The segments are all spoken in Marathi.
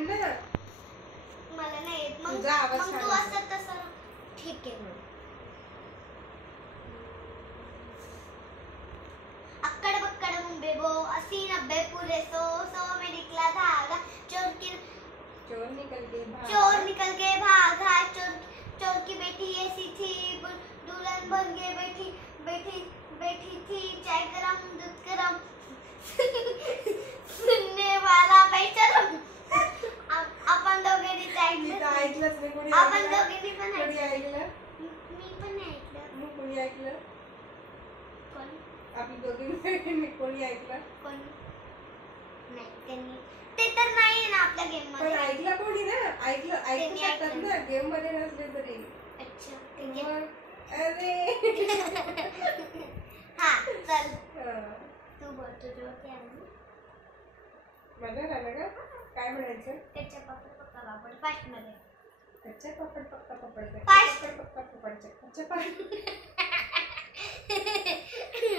म्हण ना. मला नाही येत. मग तुझा आवाज तू असं तसं ठीक आहे. अक्कड़ बक्कड़ मुंबे बो अस्सी 90 पूरे 100 में निकला धागा चोर निकल के भागा चोर की बेटी ऐसी थी दुल्हन बन के बैठी थी चाय गरम दूध गरम सुनने वाला बेशरम. आपण दोघांनी ऐकलंच नाही. कोणी आपण दोघांनी पण ऐकलं. मी पण नाही ऐकलं. मग कोणी ऐकलं? कोण? आपली दोघींनी कोणी ऐकलं? कोण नाही. त्यांनी ते तर नाही ना आपल्या गेम मध्ये. पण ऐकलं कोणी ना. ऐकू शकतात ना गेम मध्ये नसले तरी. अच्छा ठीक आहे. अरे हा चल तू बोल तुझं काय आहे. माझं झालं का? काय म्हणायचं? कच्चा पापड पक्का पापड फास्ट मध्ये. कच्चा पापड पक्का पापड फास्ट पक्का पापड कच्चा पापड.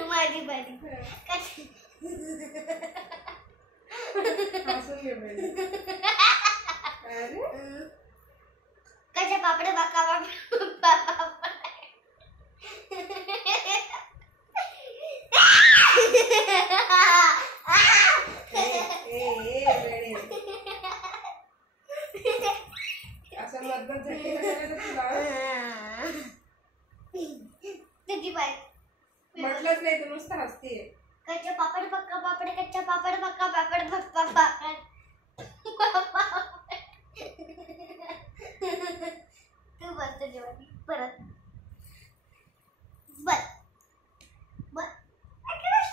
माझी बारी. हसून घे पहिले. अरे कच्चा पापड पक्का पापड असं मधनं झटके कशाला तुला? तुझी बारी. म्हटलंच नाही तू नुसतं हसतीये. कच्चा पापड पक्का पापड कच्चा पापड पक्का पापड पक्का पापड. तू बस तुझी बारी परत बस.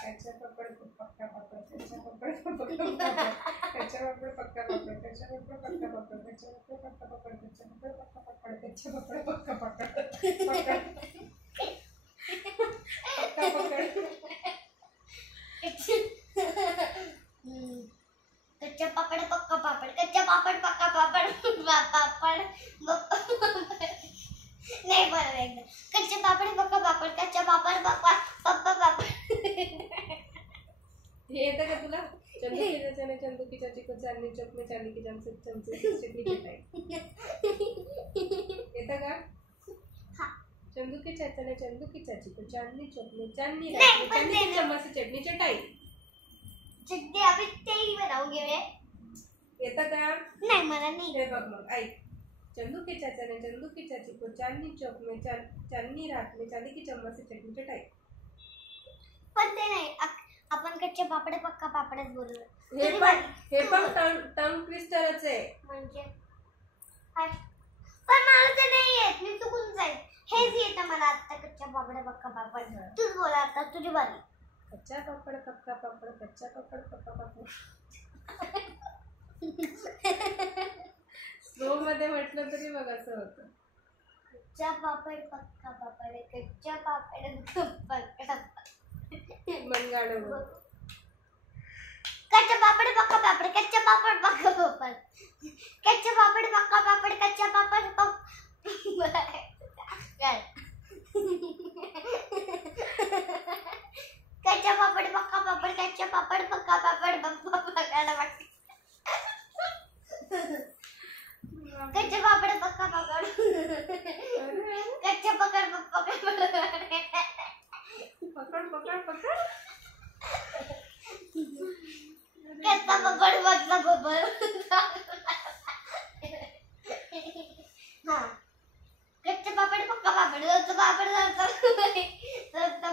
कच्चा पापड पक्का पापड कच्चा पापड पक्का पापड कच्चा पापड पक्का पापड कच्चा पापड पक्का पापड कच्चा पापड पक्का पापड कच्चा पापड पक्का पापड कच्चा पापड पक्का पापड पक्का पापड. कच्चा पापड पक्का पापड कच्चा पापड पक्का पापड पापड नाही बरं एकदा. कच्चा पापड पक्का पापड कच्चा पापड पक्का पप्पा पापड. हे येतं का तुला? चंदू की चने चंदू की चाची को चांदनी चौक में चांदी की चमचे चटनी चटाई. येतं का? चंदू के चाचा ने चंदू की चाची को चांदनी चौक में चांदनी रात में चांदी की चम्मच से चटनी चटाई. चटणी अभी तेरी बनाऊंगी मैं. येतं का? नाही मला नाही. हे बघ मग ऐक. चंदू के चाचा ने चंदू की चाची को चांदनी चौक में चांदनी रात में चांदी की चम्मच से चटनी चटाई. पण ते नाही आपण कच्चे पापड पक्का पापडच बोलू. हे पण टंग ट्विस्टरच आहे. म्हणजे पण मला ते नाही येत. मी चुकून जाईल. हेच येतं मला आता कच्चा पापड पक्का पापड. तूच बोला आता तुझी बारी. कच्चा पापड पक्का पापड कच्चा पापड पक्का पापड. स्लो मध्ये म्हटलं तरी बघ असं होतं. कच्चा पापड पक्का पापड कच्चा पापड पक्का मनगाडं. कच्चा पापड पक्का पापड कच्चा पापड पक्का पापड कच्चा पापड पक्का पापड कच्चा पापड कच्चा पापड पक्का पापड कच्चा पापड पक्का पापड कच्चा पापड पक्का पापड कच्चा पकड पकड पकड पकड पकड. कच्चा पापड पक्का पापड. हाँ कच्चा पापड पक्का पापड वरचा पापड वरचा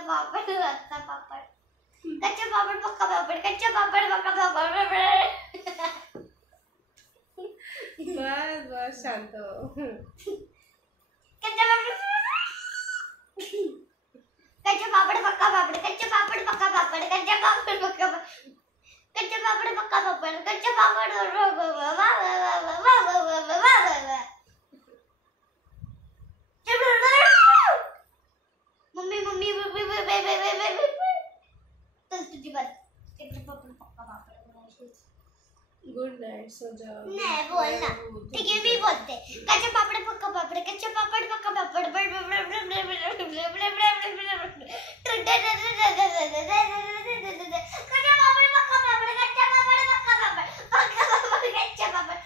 पापड वरचा पापड कच्चा पापड पक्का पापड कच्चा पापड पक्का पापड. बस बस शांत हो. कच्चा पापड पक्का पापड कच्चा पापड पक्का पापड कच्चा पापड पक्का कच्चा पापड पक्का पापड कच्चा पापड. मम्मी मम्मी चल तुझी बात. कच्चा पापड पक्का पापड. गुड नाईट सो जाओ. नाही बोल ना. ठीक आहे मी बोलते. कच्चा पापड पक्का पापड कच्चा पापड पक्का पापड कच्चा पापड पक्का पापड कच्चा पापड पक्का पापड पक्का पापड कच्चा पापड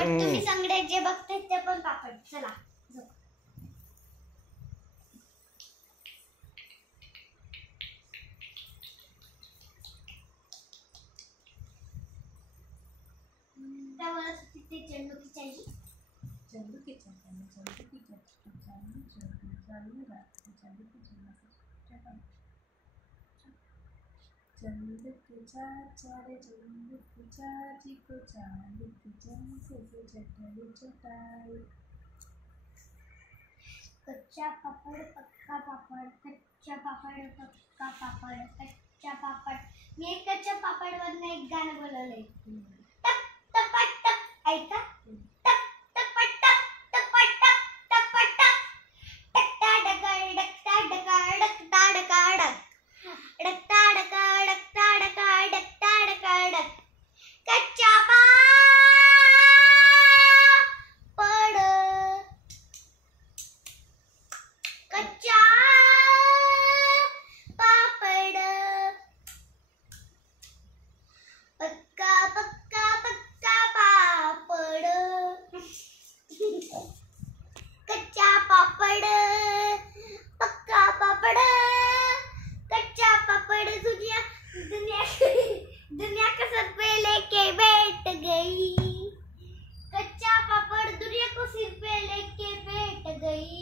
पापड तुम्ही सगळे जे बघताय ते पण पापड. चला जाऊ. काय बोलत होती ते चंदुकीची आई? चंदुकीच्या चारे चंदुकीच्या चिको चांदुकीच्या से चटाई चटाई. कच्चा पापड पक्का पापड, कच्चा पापड पक्का पापड, कच्चा पापड. मी एक कच्च्या पापडवरनं एक गाणं बोलवलंय. टप टपट टप. ऐका. टप टपट टप टपट टप टपट टप. टकटा डकर डकटा डकर डकटा डकर डक. डकटा डकर डकटा डकर डकटा डकर डक. कच्चा पापड, कच्चा पापड, पक्का पक्का पक्का पापड. कच्चा पापड पक्का पापड, कच्चा पापड दुनिया दुनिया दुनिया को सर पे लेके बैठ गई. कच्चा पापड़ दुनिया को सिर पे लेके बैठ गई.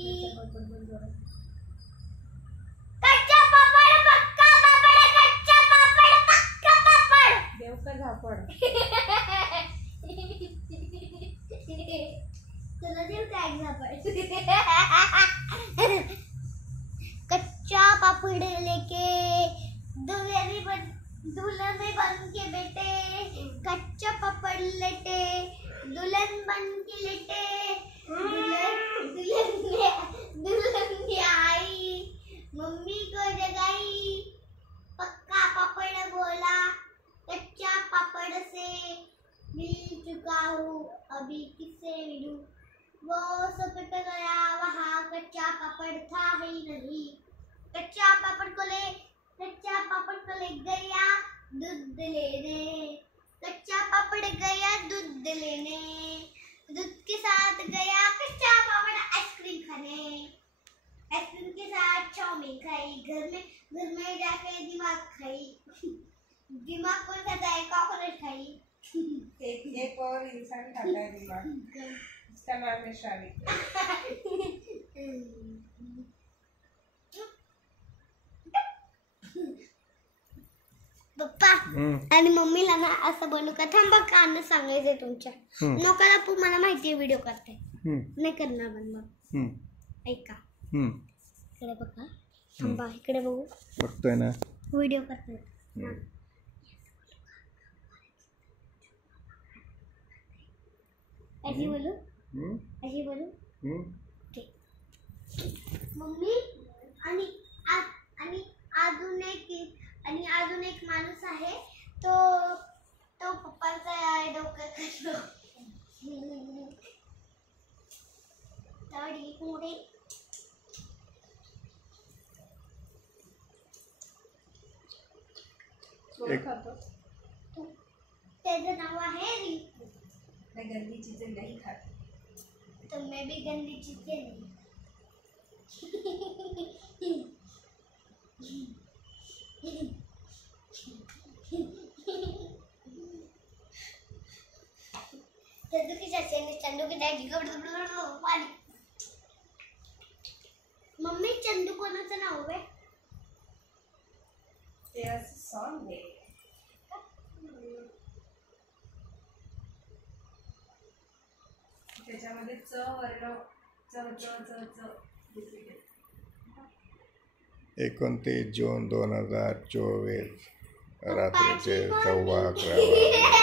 कच्चा पापड़ पक्का पापड़, कच्चा पापड़ पक्का पापड़. देव का झापड. तुला देऊ का एक झापड? कच्चा पापड़ लेके दुल्हन बन के बेटे, कच्चा पापड़ लेटे दुल्हन बन के लेटे. दुल्हन ने आई, मम्मी को जगाई. पक्का पापड़ बोला, कच्चा पापड़ से मिल चुका हूँ, अभी किससे मिलूं. वो सपट गया, वहाँ कच्चा पापड़ था ही नहीं. कच्चा पापड़ को ले गया दूध लेने. कच्चा पापड़ गया दूध लेने. दूध के साथ गया कच्चा पापड़ आइसक्रीम खाने. आइसक्रीम के साथ चाउमीन खाई. घर में जाके दिमाग खाई. दिमाग कौन खाता है? कॉकरोच खाई. एक और इंसान खाता है दिमाग. इसका नाम है शारिक. पप्पा आणि मम्मीला ना असं बनवू का? थांबा, कान सांगायचंय तुमच्या. नका पप्पू, मला माहितीये व्हिडिओ करते. नाही करणार पण मग ऐका. इकडे बघा. थांबा, इकडे बघू. बघतोय ना व्हिडिओ करते. अशी बोलू. मम्मी आणि अजून एक माणूस आहे, तो पप्पांचा आहे. डोकं खातो. तडी पुढे खातो. त्याचं नाव आहे रिंकू. मैं गंदी चीजें नहीं खाती. तो मैं भी गंदी चीजें नहीं. मम्मी चंदू कोणाचं नाव आहे? ते असं सॉन्ग आहे. त्याच्यामध्ये च वर्ण च च च च. 29 जून 2024 रात्रीचे 11:15